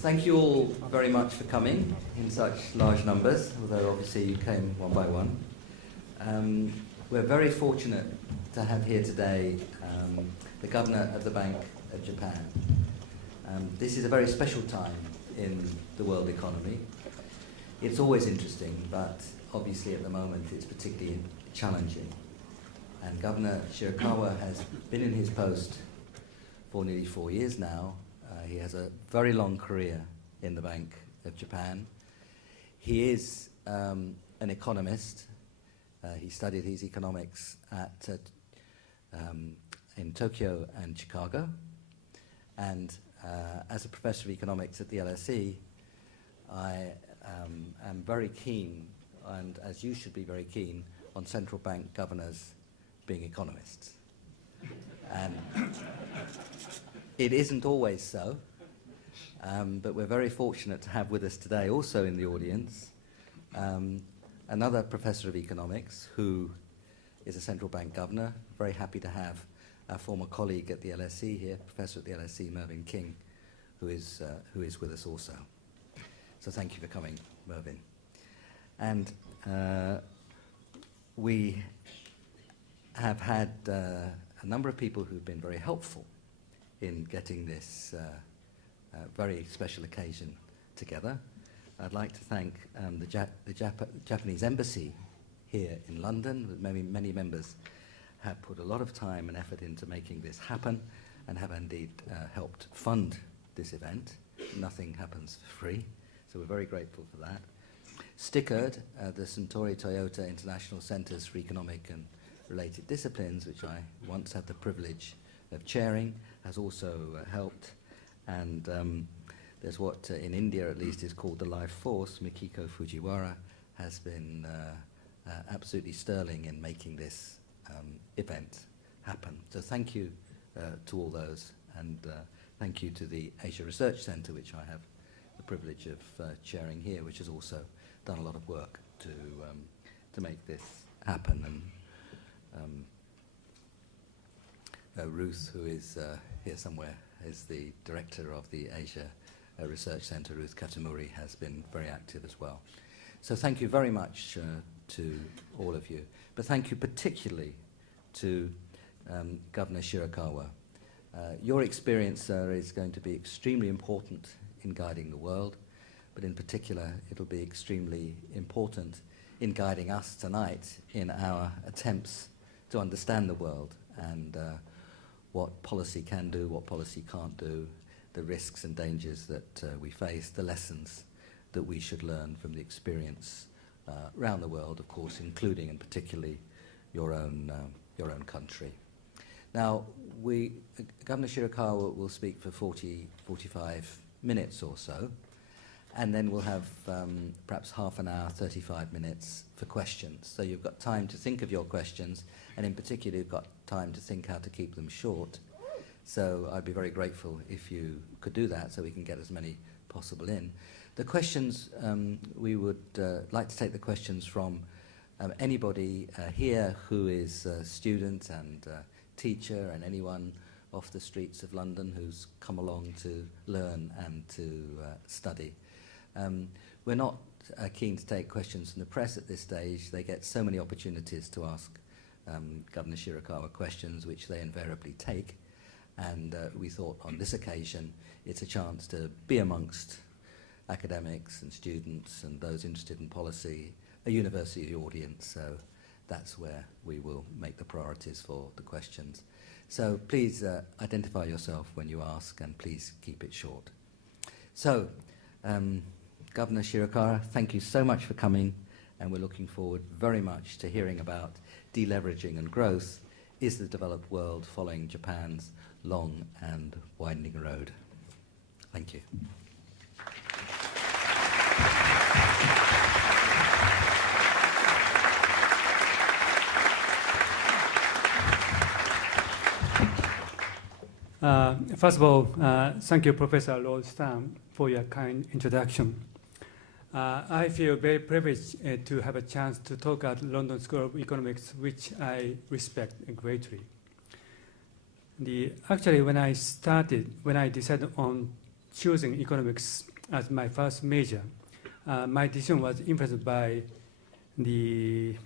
Thank you all very much for coming in such large numbers, although obviously you came one by one. We're very fortunate to have here today the Governor of the Bank of Japan. This is a very special time in the world economy. It's always interesting, but obviously at the moment it's particularly challenging. And Governor Shirakawa has been in his post for nearly 4 years now. He has a very long career in the Bank of Japan. He is an economist. He studied his economics in Tokyo and Chicago. And as a professor of economics at the LSE, I am very keen, and as you should be very keen, on central bank governors being economists. And it isn't always so, but we're very fortunate to have with us today, also in the audience, another professor of economics who is a central bank governor. Very happy to have our former colleague at the LSE here, professor at the LSE, Mervyn King, who is with us also. So thank you for coming, Mervyn. And we have had a number of people who've been very helpful in getting this very special occasion together. I'd like to thank the Japanese embassy here in London. Many members have put a lot of time and effort into making this happen and have indeed helped fund this event. Nothing happens for free, so we're very grateful for that. STICKERD, the Suntory Toyota International Centres for Economic and Related Disciplines, which I once had the privilege of chairing, has also helped. And there's what in India at least is called the Life Force. Mikiko Fujiwara has been absolutely sterling in making this event happen. So thank you to all those, and thank you to the Asia Research Centre, which I have the privilege of chairing here, which has also done a lot of work to make this happen. And Ruth, who is here somewhere, is the director of the Asia Research Centre. Ruth Katamuri has been very active as well. So thank you very much to all of you. But thank you particularly to Governor Shirakawa. Your experience, sir, is going to be extremely important in guiding the world, but in particular it'll be extremely important in guiding us tonight in our attempts to understand the world and what policy can do, what policy can't do, the risks and dangers that we face, the lessons that we should learn from the experience around the world, of course, including and particularly your own country. Now, Governor Shirakawa will speak for 45 minutes or so, and then we'll have perhaps half an hour, 35 minutes for questions. So you've got time to think of your questions, and in particular you've got time to think how to keep them short. So I'd be very grateful if you could do that so we can get as many possible in. The questions, we would like to take the questions from anybody here who is a student and teacher, and anyone off the streets of London who's come along to learn and to study. We're not keen to take questions from the press at this stage. They get so many opportunities to ask Governor Shirakawa questions, which they invariably take. And we thought on this occasion it's a chance to be amongst academics and students and those interested in policy, a university audience. So that's where we will make the priorities for the questions. So please identify yourself when you ask, and please keep it short. So, Governor Shirakawa, thank you so much for coming, and we're looking forward very much to hearing about deleveraging and growth. Is the developed world following Japan's long and widening road? Thank you. First of all, thank you, Professor Lord Stam, for your kind introduction. I feel very privileged to have a chance to talk at London School of Economics, which I respect greatly. Actually, when I decided on choosing economics as my first major, my decision was influenced by the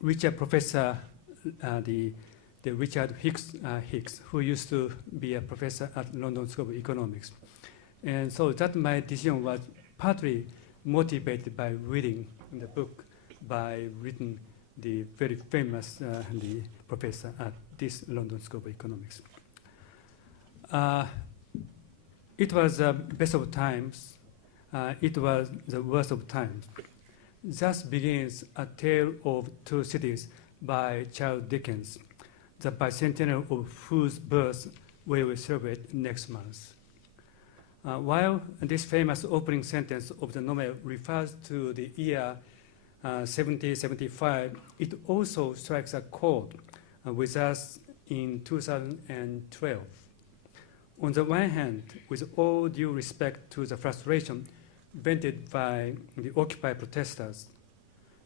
Richard professor, the Richard Hicks, who used to be a professor at London School of Economics. And so that my decision was partly motivated by reading the book by written the very famous the professor at this London School of Economics. It was the best of times. It was the worst of times. Thus begins A Tale of Two Cities by Charles Dickens, the bicentennial of whose birth we will celebrate next month. While this famous opening sentence of the novel refers to the year 1775, it also strikes a chord with us in 2012. On the one hand, with all due respect to the frustration vented by the Occupy protesters,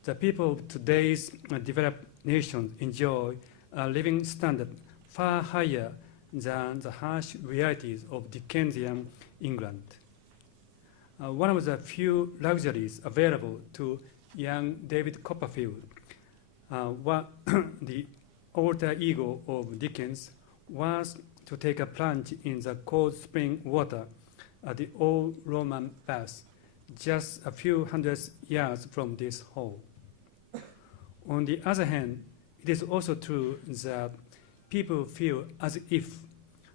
the people of today's developed nations enjoy a living standard far higher than the harsh realities of Dickensian England. One of the few luxuries available to young David Copperfield, the alter ego of Dickens, was to take a plunge in the cold spring water at the old Roman baths, just a few hundred yards from this hall. On the other hand, it is also true that people feel as if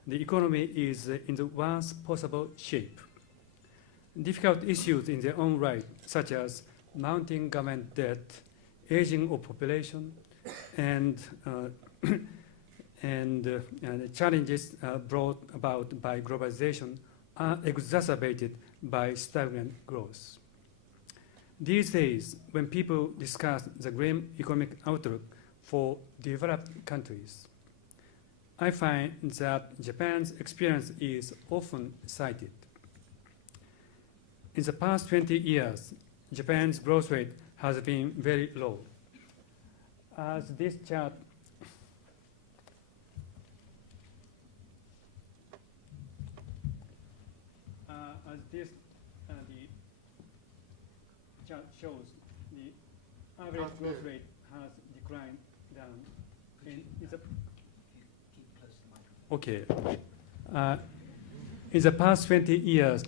the economy is in the worst possible shape. Difficult issues in their own right, such as mounting government debt, aging of population, and challenges brought about by globalization, are exacerbated by stagnant growth. These days, when people discuss the grim economic outlook for developed countries, I find that Japan's experience is often cited. In the past 20 years, Japan's growth rate has been very low. As this chart the chart shows, the average growth rate has declined down. Okay. In the past 20 years,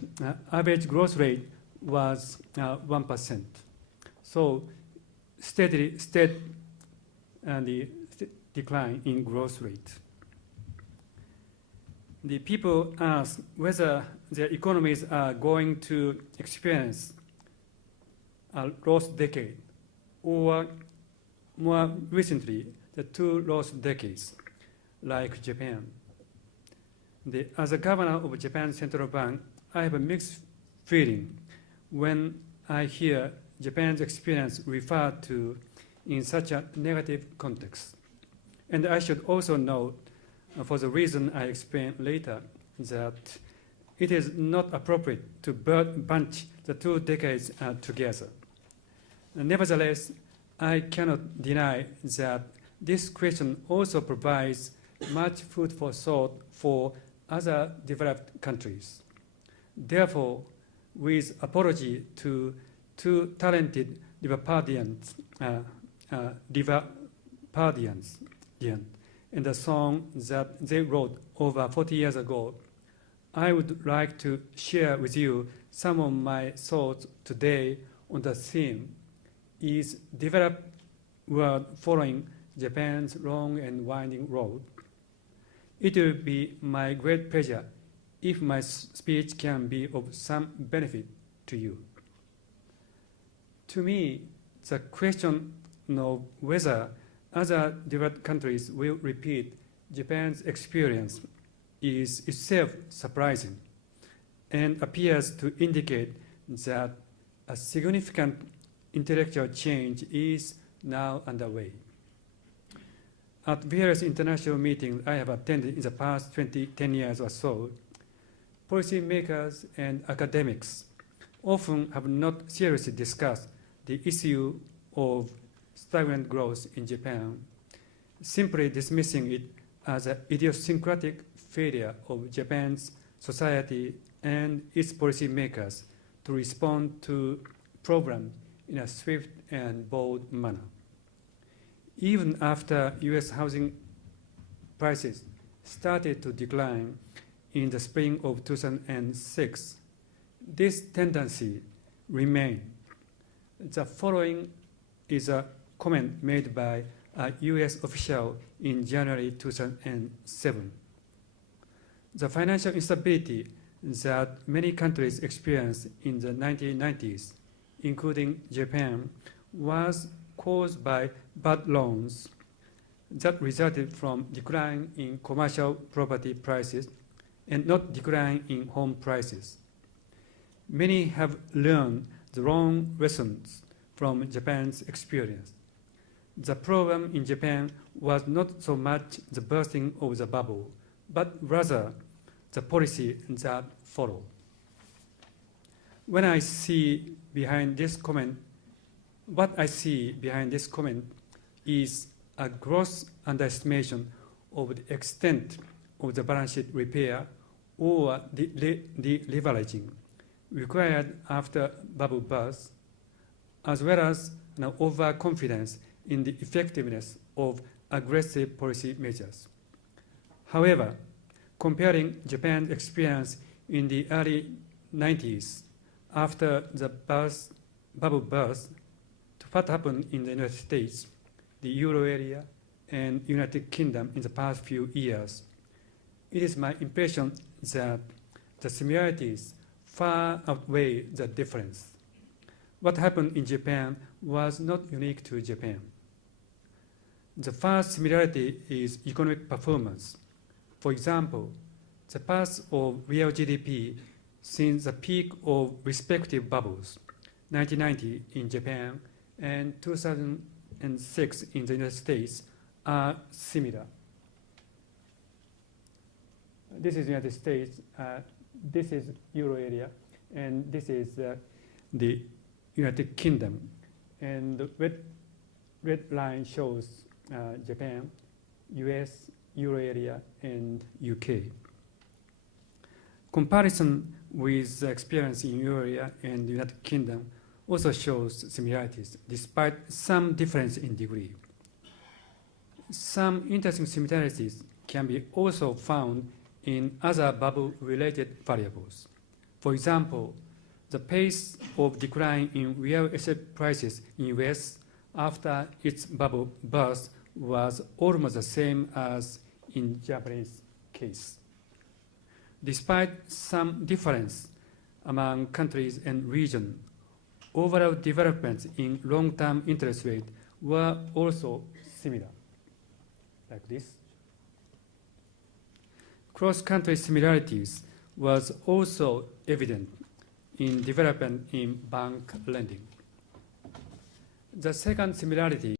average growth rate was 1%. So steady the decline in growth rate. The people ask whether their economies are going to experience a lost decade, or more recently, the two lost decades, like Japan. As a governor of Japan's central bank, I have a mixed feeling when I hear Japan's experience referred to in such a negative context. And I should also note, for the reason I explain later, that it is not appropriate to bunch the two decades together. Nevertheless, I cannot deny that this question also provides much food for thought for other developed countries. Therefore, with apology to two talented Liverpudlians, in the song that they wrote over 40 years ago, I would like to share with you some of my thoughts today on the theme, is developed world following Japan's long and winding road. It will be my great pleasure if my speech can be of some benefit to you. To me, the question of whether other developed countries will repeat Japan's experience is itself surprising and appears to indicate that a significant intellectual change is now underway. At various international meetings I have attended in the past 10 years or so, policymakers and academics often have not seriously discussed the issue of stagnant growth in Japan, simply dismissing it as an idiosyncratic failure of Japan's society and its policymakers to respond to problems in a swift and bold manner. Even after U.S. housing prices started to decline in the spring of 2006, this tendency remained. The following is a comment made by a U.S. official in January 2007. The financial instability that many countries experienced in the 1990s, including Japan, was caused by bad loans that resulted from decline in commercial property prices and not decline in home prices. Many have learned the wrong lessons from Japan's experience. The problem in Japan was not so much the bursting of the bubble, but rather the policy that followed. What I see behind this comment is a gross underestimation of the extent of the balance sheet repair or the deleveraging required after bubble burst, as well as an overconfidence in the effectiveness of aggressive policy measures. However, comparing Japan's experience in the early 90s after the bubble burst to what happened in the United States, the Euro area, and United Kingdom in the past few years, it is my impression that the similarities far outweigh the difference. What happened in Japan was not unique to Japan. The first similarity is economic performance. For example, the path of real GDP since the peak of respective bubbles, 1990 in Japan and 2006 in the United States, are similar. This is the United States, this is Euro area, and this is the United Kingdom. And the red line shows Japan, US, Euro area, and UK. Comparison with the experience in Euro area and the United Kingdom also shows similarities, despite some difference in degree. Some interesting similarities can be also found in other bubble-related variables. For example, the pace of decline in real estate prices in US after its bubble burst was almost the same as in Japanese case. Despite some difference among countries and regions, overall developments in long-term interest rate were also similar, like this. Cross-country similarities was also evident in development in bank lending. The second similarity